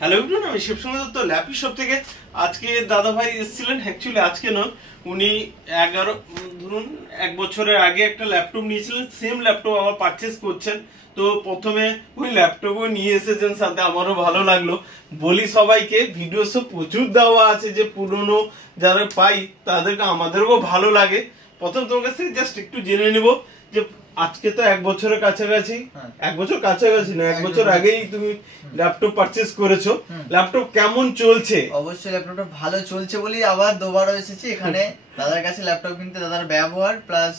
Hello everyone, আমি শিবসঙ্গ Dutta lappy shop থেকে। আজকে দাদা ভাই এসেছিলেন, অ্যাকচুয়ালি আজকে নয়, উনি 1 বছরের আগে একটা ল্যাপটপ নিয়েছিলেন, সেম ল্যাপটপ আবার পারচেস করছেন। তো প্রথমে ওই ল্যাপটপও নিয়ে এসেছেন সাথে, আমারও ভালো লাগলো। বলি সবাইকে, ভিডিও সব প্রচুর দেওয়া আছে যে পুরনো যারা পাই তাদেরকে আমাদেরও ভালো লাগে। প্রথম তোমার কাছ থেকে জাস্ট একটু জেনে নিব যে আজকে তো 1 বছরের কাছাকাছি, 1 বছর কাছাকাছি না, 1 বছর আগেই তুমি ল্যাপটপ পারচেস করেছো। ল্যাপটপ কেমন চলছে? অবশ্যই ল্যাপটপটা ভালো চলছে বলি আবার দুবারও এসেছি এখানে দাদার কাছে ল্যাপটপ কিনতে। দাদার ব্যবহার প্লাস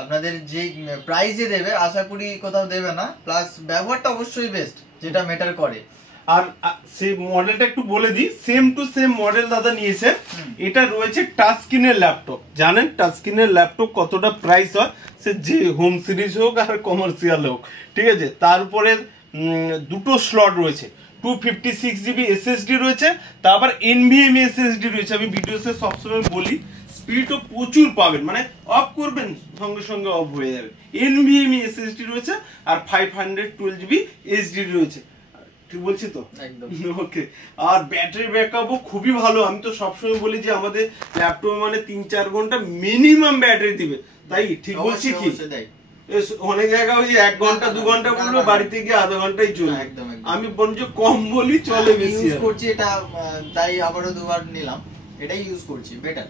আপনাদের যে প্রাইজে দেবে আশা করি কোথাও দেবে না, প্লাস ব্যবহারটা অবশ্যই বেস্ট, যেটা ম্যাটার করে। আর সেই মডেলটা একটু বলে দিই, সেম টু সেম মডেল দাদা নিয়েছে। এটা রয়েছে টাচ স্ক্রিনের ল্যাপটপ। জানেন টাচ স্ক্রিনের ল্যাপটপ কতটা প্রাইস হয়, সে যে হোম সিরিজ হোক আর কমার্শিয়াল হোক, ঠিক আছে। তারপরে দুটো স্লট রয়েছে, 256 GB SSD রয়েছে, তারপর NVMe SSD রয়েছে। আমি ভিডিওতে সবসময় বলি স্পিডও প্রচুর পাবেন, মানে অফ করবেন সঙ্গে সঙ্গে অফ হয়ে যাবে। NVMe SSD রয়েছে আর 512 GB SSD রয়েছে, ঠিক বলছি তো? একদম ওকে। আর ব্যাটারি ব্যাকআপও খুবই ভালো। আমি তো সবসময় বলি যে আমাদের ল্যাপটপ মানে 3-4 ঘন্টা মিনিমাম ব্যাটারি দিবে, তাই ঠিক বলছি কি? অনেক জায়গায় ওই যে 1 ঘন্টা 2 ঘন্টা বললো, বাড়িতে গিয়ে আধা ঘন্টাই চলে। আমি বলছি কম বলি চলে, বেশি ইউজ করছি এটা, তাই আবারও দুবার নিলাম, এটাই ইউজ করছি, বেটার।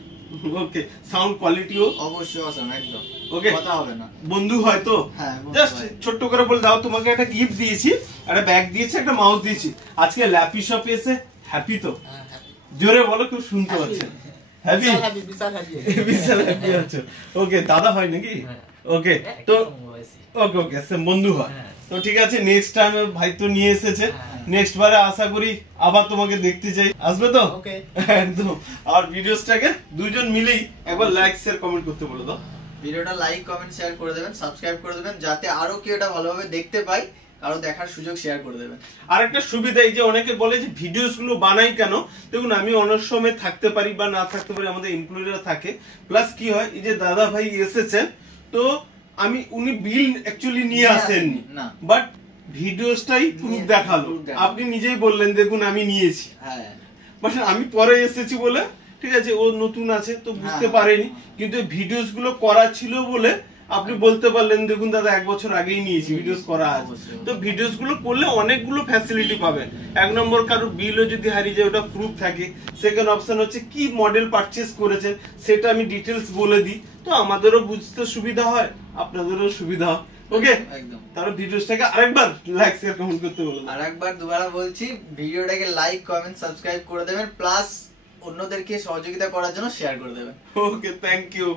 ওকে, সাউন্ড কোয়ালিটিও অবশ্যই অসাম, একদম ওকে। কথা হবে না, বন্ধু হয়তো জাস্ট ছোট্ট করে বলে দাও, তোমাকে একটা গিফট দিয়েছি, একটা ব্যাগ দিয়েছি, একটা মাউস দিয়েছি। আজকে ল্যাপি শপে এসে হ্যাপি তো? জোরে বলো, খুব শুনতে পাচ্ছেন। হ্যাপি, বিশাল হ্যাপি আছো। ওকে, দাদা হয় নাকি? ওকে, তো ওকে ওকে বন্ধু হয় তো ঠিক আছে। নেক্সট টাইম ভাই তো নিয়ে এসেছে, নেক্সট বারে আশা করি আবার তোমাকে দেখতে চাই, আসবে তো? একদম। আর ভিডিওসটাকে দুজন মিলেই একবার লাইক শেয়ার কমেন্ট করতে বলে দাও। ভিডিওটা লাইক কমেন্ট শেয়ার করে দেবেন, সাবস্ক্রাইব করে দেবেন, যাতে আরো কেউ এটা ভালোভাবে দেখতে পায়, কারো দেখার সুযোগ শেয়ার করে দেবেন। আর একটা সুবিধা, এই যে অনেকে বলে যে ভিডিওস গুলো বানাই কেন, দেখুন আমি অনেক সময় থাকতে পারি বা না থাকতে পারি, আমাদের এমপ্লয়িরা থাকে। প্লাস কি হয়, এই যে দাদা ভাই এসেছেন, তো উনি বিল অ্যাকচুয়ালি নিয়ে আসেননি, বাট ভিডিওসটাই প্রুফ দেখালো। আপনি নিজেই বললেন দেখুন আমি নিয়েছি, বাট আমি পরে এসেছি বলে, ঠিক আছে, ও নতুন আছে তো বুঝতে পারেনি, কিন্তু ভিডিওস গুলো করা ছিল বলে আপনি বলতে পারলেন দেখুন দাদা 1 বছর আগেই নিয়েছি, ভিডিওস করা আছে। তো ভিডিওস গুলো করলে অনেকগুলো ফ্যাসিলিটি পাবেন। 1 নম্বর, কারো বিলও যদি হারিয়ে যায় ওটা প্রুফ থাকে। সেকেন্ড অপশন হচ্ছে কি মডেল পারচেজ করেছেন সেটা আমি ডিটেলস বলে দিই, তো আমাদেরও বুঝতে সুবিধা হয়, আপনাদেরও সুবিধা হয়। ওকে, একদম। তাহলে ভিডিওসটাকে আরেকবার লাইক শেয়ার কমেন্ট করতে বলুন। আরেকবার দুবার বলছি, ভিডিওটাকে লাইক কমেন্ট সাবস্ক্রাইব করে দেবেন, প্লাস অন্যদেরকে সহযোগিতা করার জন্য শেয়ার করে দেবেন। ওকে, থ্যাংক ইউ।